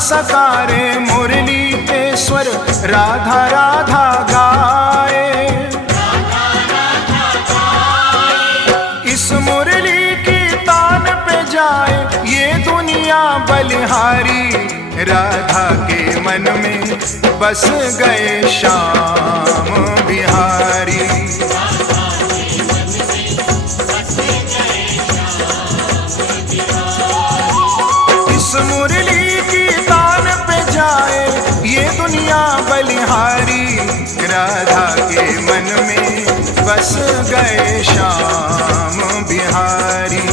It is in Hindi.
सकारे मुरली पे स्वर राधा राधा गाए। इस मुरली की तान पे जाए ये दुनिया बलिहारी, राधा के मन में बस गए श्याम बिहारी। इस मुरली की तान पे जाए ये दुनिया बलिहारी, राधा के मन में बस गए श्याम बिहारी।